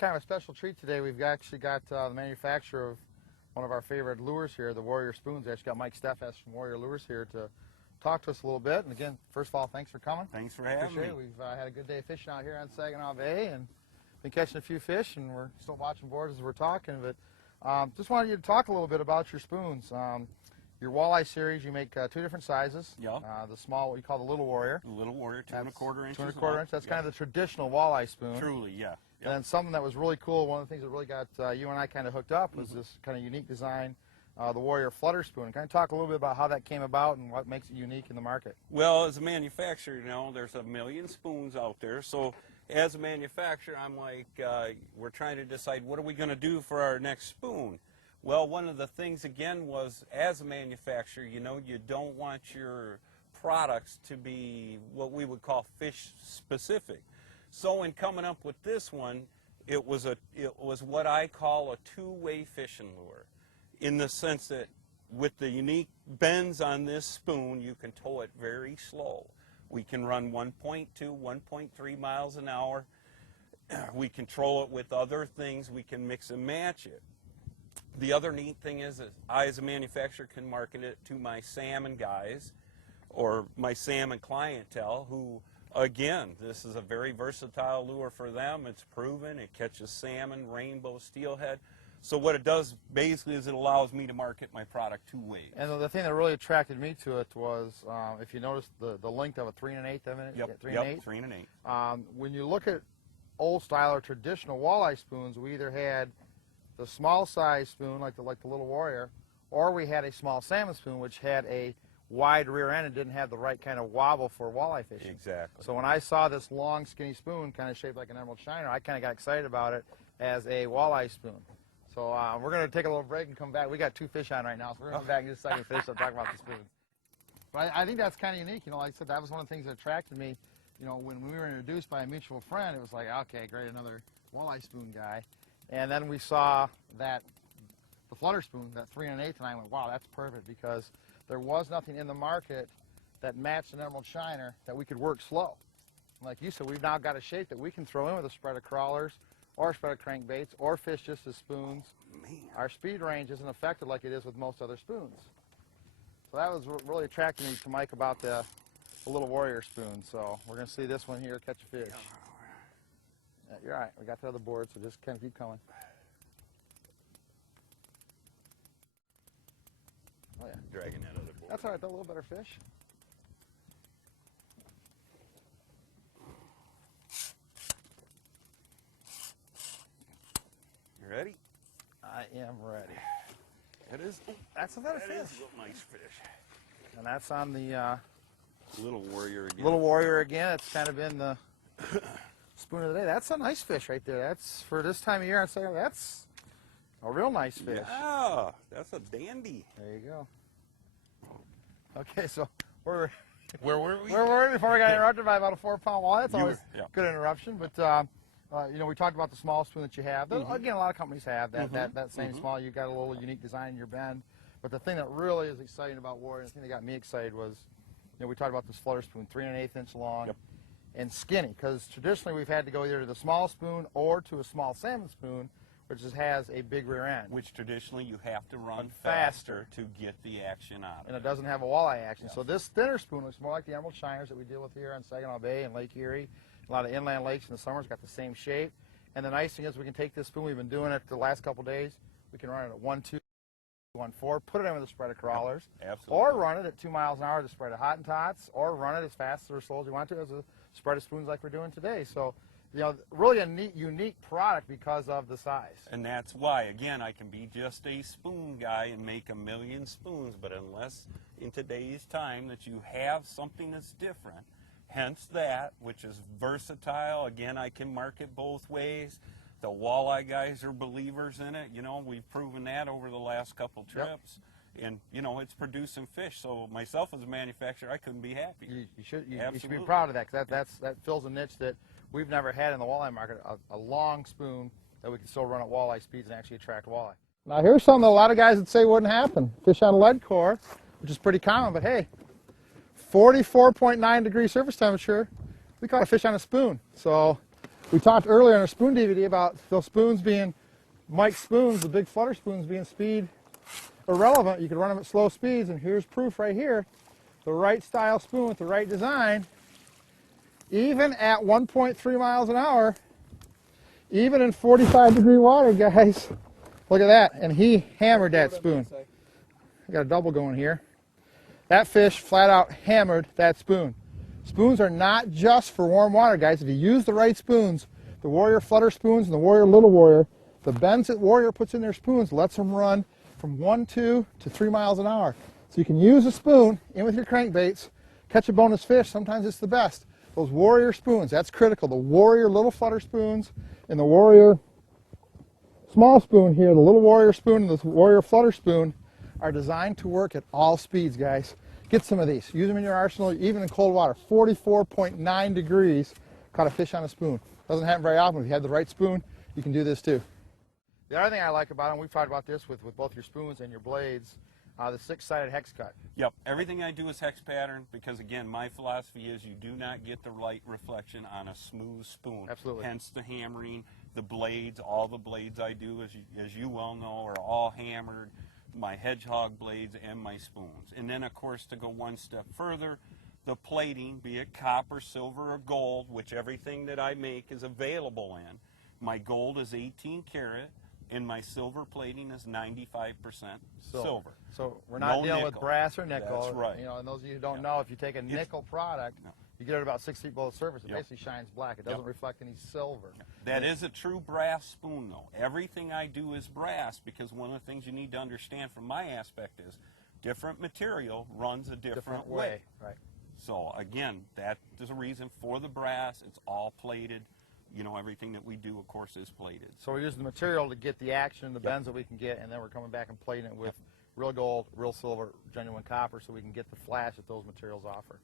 kind of a special treat today. We've actually got the manufacturer of one of our favorite lures here, the Warrior Spoons. We actually got Mike Steffes from Warrior Lures here to talk to us a little bit. And again, first of all, thanks for coming. Thanks for having me. We've had a good day fishing out here on Saginaw Bay and been catching a few fish, and we're still watching boards as we're talking. But just wanted you to talk a little bit about your spoons. Your walleye series, you make two different sizes. Yep. The small, what you call the Little Warrior. The Little Warrior, 2 1/4 inches. 2 1/4 inch. That's kind of the traditional walleye spoon. Truly, yeah. Yep. And then something that was really cool, one of the things that really got you and I kind of hooked up was this kind of unique design, the Warrior Flutter Spoon. Kind of talk a little bit about how that came about and what makes it unique in the market. Well, as a manufacturer, you know, there's a million spoons out there. So as a manufacturer, I'm like, we're trying to decide what are we going to do for our next spoon. Well, one of the things, again, was as a manufacturer, you know, you don't want your products to be what we would call fish specific. So in coming up with this one, it was what I call a two-way fishing lure, in the sense that with the unique bends on this spoon, you can tow it very slow. We can run 1.2, 1.3 miles an hour. We control it with other things. We can mix and match it. The other neat thing is that I, as a manufacturer, can market it to my salmon guys or my salmon clientele who, again, this is a very versatile lure for them. It's proven. It catches salmon, rainbow, steelhead. So what it does basically is it allows me to market my product two ways. And the thing that really attracted me to it was, if you notice the length of a 3 1/8 of it. Yep, 3 1/8. 3 1/8. When you look at old style or traditional walleye spoons, we either had the small size spoon like the Little Warrior, or we had a small salmon spoon which had a wide rear end and didn't have the right kind of wobble for walleye fishing. Exactly. So when I saw this long skinny spoon kind of shaped like an emerald shiner, I kind of got excited about it as a walleye spoon. So we're going to take a little break and come back. We got 2 fish on right now, so we're going to come back in just a second fish and talk about the spoons. But I think that's kind of unique. You know, like I said, that was one of the things that attracted me. You know, when we were introduced by a mutual friend, it was like, okay, great, another walleye spoon guy. And then we saw the Flutter Spoon, that 3 1/8, and I went, wow, that's perfect, because there was nothing in the market that matched an emerald shiner that we could work slow. Like you said, we've now got a shape that we can throw in with a spread of crawlers or a spread of crankbaits or fish just as spoons. Man. Our speed range isn't affected like it is with most other spoons. So that was really attracting me to Mike about the Little Warrior Spoon. So we're going to see this one here catch a fish. Yeah, you're all right. We got the other board, so just kind of keep coming. Oh, yeah. Dragging that other board. That's all right, though. A little better fish. You ready? I am ready. It is. That's a better That fish. is a nice fish. And that's on the Little Warrior again. Little Warrior again. It's kind of been the spoon of the day. That's a nice fish right there. That's, for this time of year, I'd say that's a real nice fish. Yeah, that's a dandy. There you go. Okay, so where were we? Where were we before we got interrupted by about a 4-pound walleye? That's always yeah. good interruption. But you know, we talked about the small spoon that you have. Again, a lot of companies have that same small. You got a little unique design in your bend. But the thing that really is exciting about Warrior, and the thing that got me excited was, you know, we talked about this Flutter Spoon, 3 1/8 inch long. Yep. And skinny, because traditionally we've had to go either to the small spoon or to a small salmon spoon, which just has a big rear end. Which traditionally you have to run faster to get the action out of And it. it doesn't have a walleye action. Yeah. So this thinner spoon looks more like the emerald shiners that we deal with here on Saginaw Bay and Lake Erie. A lot of inland lakes in the summer. It's got the same shape. And the nice thing is we can take this spoon. We've been doing it the last couple days. We can run it at 1, 2, 1, 4, put it in with a spread of crawlers. Absolutely. Or run it at 2 miles an hour to spread of Hottentots, or run it as fast or as slow as you want to as a spread of spoons like we're doing today. So, you know, really a neat, unique product because of the size. And that's why, again, I can be just a spoon guy and make a million spoons, but unless in today's time that you have something that's different, hence that, which is versatile. Again, I can market both ways. The walleye guys are believers in it. You know, we've proven that over the last couple trips. Yep. And, you know, it's producing fish. So myself as a manufacturer, I couldn't be happier. You should be proud of that, because that fills a niche that we've never had in the walleye market, a long spoon that we can still run at walleye speeds and actually attract walleye. Now here's something that a lot of guys would say wouldn't happen. Fish on lead core, which is pretty common, but hey, 44.9 degree surface temperature, we caught a fish on a spoon. So We talked earlier in our spoon DVD about those spoons being Mike's spoons, the big flutter spoons being speed irrelevant. You can run them at slow speeds, and here's proof right here. The right style spoon with the right design, even at 1.3 miles an hour, even in 45-degree water, guys. Look at that, and he hammered that spoon. I got a double going here. That fish flat out hammered that spoon. Spoons are not just for warm water, guys. If you use the right spoons, the Warrior Flutter spoons and the Warrior Little Warrior, the bends that Warrior puts in their spoons lets them run from 1, 2 to 3 miles an hour. So you can use a spoon in with your crankbaits, catch a bonus fish. Sometimes it's the best. Those Warrior spoons, that's critical. The Warrior Little Flutter spoons and the Warrior Small spoon here, the Little Warrior spoon and the Warrior Flutter spoon, are designed to work at all speeds, guys. Get some of these. Use them in your arsenal, even in cold water. 44.9 degrees, caught a fish on a spoon. Doesn't happen very often. If you have the right spoon, you can do this too. The other thing I like about them, we've talked about this with both your spoons and your blades, the 6-sided hex cut. Yep, everything I do is hex pattern because, again, my philosophy is you do not get the light reflection on a smooth spoon. Absolutely. Hence the hammering, the blades, all the blades I do, as you well know, are all hammered, my hedgehog blades and my spoons. And then, of course, to go one step further, the plating, be it copper, silver, or gold, which everything that I make is available in. My gold is 18 karat. And my silver plating is 95% silver. So we're not dealing with brass or nickel. That's right. You know, and those of you who don't know, if you take a nickel product, you get it about 6 feet below the surface. It basically shines black. It doesn't reflect any silver. That is a true brass spoon, though. Everything I do is brass because one of the things you need to understand from my aspect is different material runs a different way. Right. So again, that is a reason for the brass. It's all plated. You know, everything that we do, of course, is plated. So we're using the material to get the action, the bends that we can get, and then we're coming back and plating it with real gold, real silver, genuine copper, so we can get the flash that those materials offer.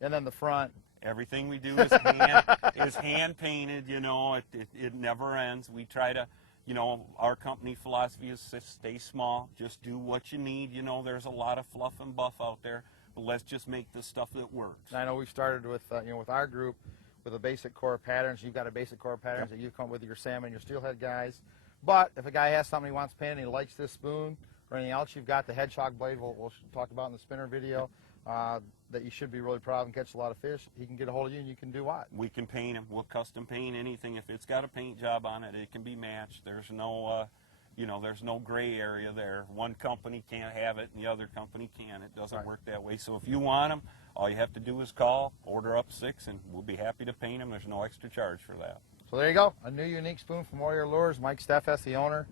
And then the front. Everything we do is hand painted. You know, it never ends. We try to, you know, our company philosophy is to stay small. Just do what you need. You know, there's a lot of fluff and buff out there, but let's just make the stuff that works. And I know we started with, you know, with our group, with a basic core patterns. You've got a basic core patterns that you've come with your salmon, your steelhead guys. But if a guy has something he wants painted and he likes this spoon or anything else, you've got the hedgehog blade we'll talk about in the spinner video that you should be really proud of and catch a lot of fish. He can get a hold of you and you can do what? We can paint him. We'll custom paint anything. If it's got a paint job on it, it can be matched. There's no, you know, there's no gray area there. One company can't have it and the other company can. It doesn't work that way. So if you want them, all you have to do is call, order up 6, and we'll be happy to paint them. There's no extra charge for that. So there you go, a new unique spoon from Warrior Lures. Mike Steffes, the owner,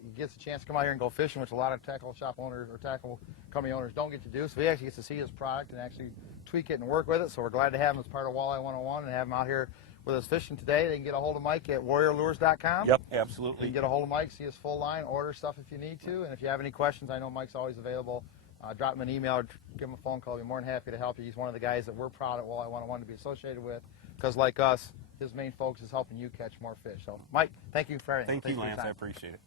he gets a chance to come out here and go fishing, which a lot of tackle shop owners or tackle company owners don't get to do. So he actually gets to see his product and actually tweak it and work with it. So we're glad to have him as part of Walleye 101 and have him out here with us fishing today. They can get a hold of Mike at warriorlures.com. Yep, absolutely. You can get a hold of Mike, see his full line, order stuff if you need to. And if you have any questions, I know Mike's always available. Drop him an email or give him a phone call. I'll be more than happy to help you. He's one of the guys that we're proud at Walleye 101 to be associated with because, like us, his main focus is helping you catch more fish. So, Mike, thank you for everything. Thank you, Lance. I appreciate it.